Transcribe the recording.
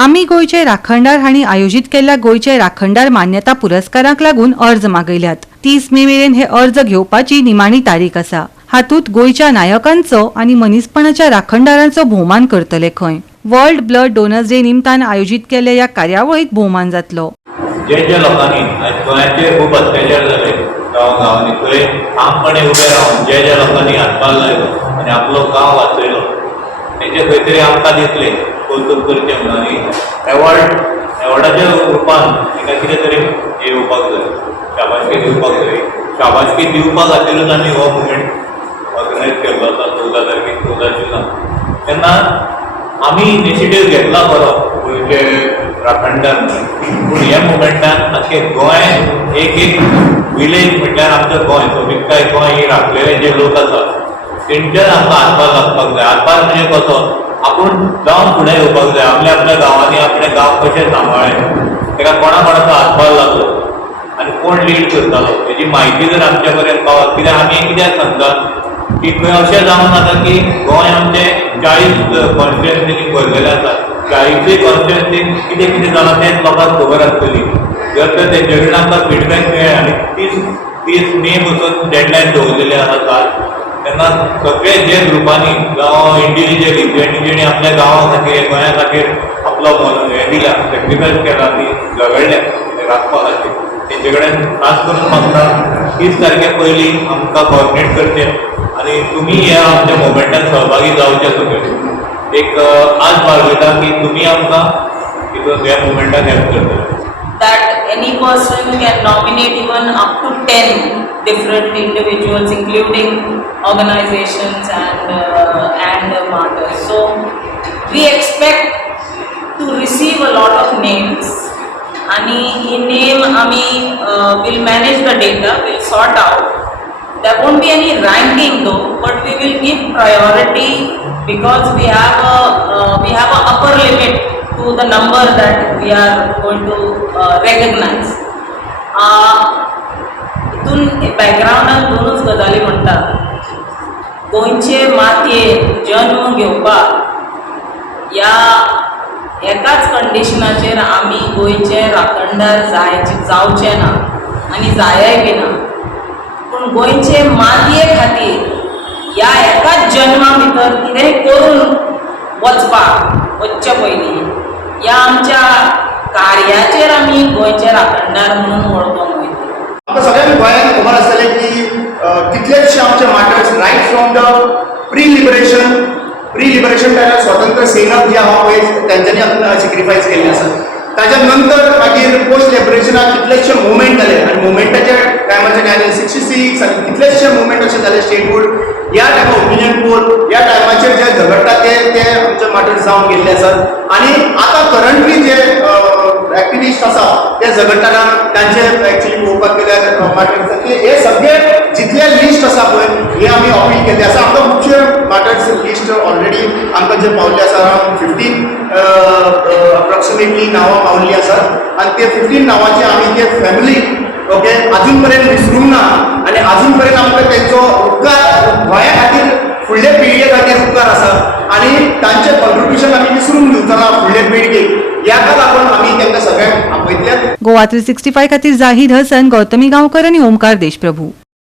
आमी गोयचे राखणदार हांणी आयोजित केल्ल्या गोयचे राखणदार मान्यता पुरस्काराक लागून अर्ज मागयल्यात। 30 मे मेरेन हे अर्ज घेवपाची निमाणी तारीख आसा। हातूंत गोयच्या नायकांचो आनी मनीसपणाच्या राखणदारांचो भोवमान करतले खंय। वर्ल्ड ब्लड डोनर्स डे निमतान आयोजित केल्ल्या ह्या कार्यावळीत भोवमान जातलो। जे लोकांनी गोंयाचेर खूब अत्याचार जाले गांवांनी थंय ठामपणे उबे रावन जे लोकांनी हातभार लायलो आनी आपलो गांव वाचयलो तेचे खंय तरी आमकां दिसलें कौतुक करचें म्हणून आनी एवॉर्डाच्या रुपान ताका कितें तरी येवपाक जाय, शाबासकी दिवपाक जाय। शाबासकी दिवपा खातीरूच आमी हो मुवमेंट ऑर्गनायज केल्लो आसा 14 तारखेक 14 जुनाक। तेन्ना आमी इनिशिएटीव घेतला बरो गोंयचे राखणदार म्हणून, पूण ह्या मुवमेंटान आख्खें गोंय एक विलेज म्हटल्यार आमचें गोंय सोबितकाय गोंय ही राखलेले जे लोक आसा तेंच्यान आमकां हातभार लागपाक जाय। हातभार म्हणजे कसो, आपूण जावन फुडें येवपाक जाय। आपल्या गांवांनी आपले गांव कशे सांबाळ्ळे, ताका कोणाचो हातभार लागलो आनी कोण लीड करतालो हेची म्हायती जर आमचे पर्यंत पावत, कित्याक आमी कित्याक सांगतात की खंय अशें जावं नाका की गोंय आमचें 40 कॉन्स्टिट्युएन्सीनी भरलेलें आसा, 40 कॉन्स्टिट्युएन्सीन कितें कितें जालां तेंच लोकांक खबर आसतली। जर तर तेंचे कडेन आमकां फीडबॅक मेळ्ळें आनी 30 मे पसून डेडलायन दवरलेले आसा, तेन्ना सगळे जे ग्रुपांनी जावं इंडिविज्युअली जेणी आपल्या गांवा खातीर गोंया खातीर आपलो हें दिला, सॅक्रिफायस केला, ती झगडल्या राखपा खातीर, तेंचे कडेन खास करून मागता 30 तारखे पयलीं आमकां कोऑर्डिनेट करचें आनी तुमी ह्या आमच्या मुवमेंटान सहभागी जावचे सगळे। एक आज बाळगता की तुमी आमकां तितून ह्या मुवमेंटान हेल्प करतले। That any person can nominate even up to 10 different individuals, including organizations and martyrs. So we expect to receive a lot of names. And in name, will manage the data, will sort out. There won't be any ranking though, but we will give priority because we have a upper limit to the number that we are going to recognize. इतून बॅकग्राउंडान दोनूच गजाली म्हणटात। गोंयचे मातयेत जन्म घेवपाक ह्या एकाच कंडिशनाचेर आमी गोंयचे राखणदार जावचे ना आनी जायय बी ना, पूण गोंयचे मातये खातीर ह्या एकाच जन्मा भितर कितेंय करून वचचे पयलीं ह्या आमच्या कार्याचेर आमी गोंयचे राखणदार म्हणून वळखूंक वयता। आमकां सगळ्यांक गोंयांत खबर आसतलें की कितलेशे आमचे martyrs right from the pre liberation टायमार स्वतंत्र सैनक जे आहा पळय तेंच्यांनी सॅक्रिफायस केल्ले आसा। ताच्या नंतर मागीर पोस्ट लिबरेशनाक कितलेशे मुवमेंट जाले आनी मुवमेंटाच्या टायमाचेर 1966 आनी कितलेशे मुवमेंट अशे जाले स्टेटहूड, ह्या टायमार ओपिनियन पोल, ह्या टायमाचेर जे झगडटा ते आमचे मार्टर्स जावन गेल्ले आसात। आनी आतां करंटली जे एक्टिविस्ट आसा ते झगडटाना तांचे एक्चुअली पळोवपाक गेल्यार मार्टर्स हे सगळे जितले लिस्ट आसा पळय हे आमी अपील केल्ले आसा। आमकां खुबशे मार्टर्स लिस्ट ऑलरेडी आमकां जे पावल्ले आसा, अरावंड 15 अप्रॉक्सिमेटली नांवां पावल्लीं आसात आनी ते 15 नांवांचे आमी ते फॅमिली ओके अजून पर्यंत विसरूंक ना आनी अजून पर्यंत आमकां तेंचो उपकार गोंया खातीर फुडले पिळगे खातीर उपकार आसा आनी तांचें कॉन्ट्रिब्युशन आमी विसरूंक दिवचो ना फुडले पिळगेक। ह्याका लागून आमी तांकां सगळ्यांक आपयतले। गोवा 365 खातीर जाहीद हसन, गौतमी गांवकर आनी ओमकार देशप्रभू।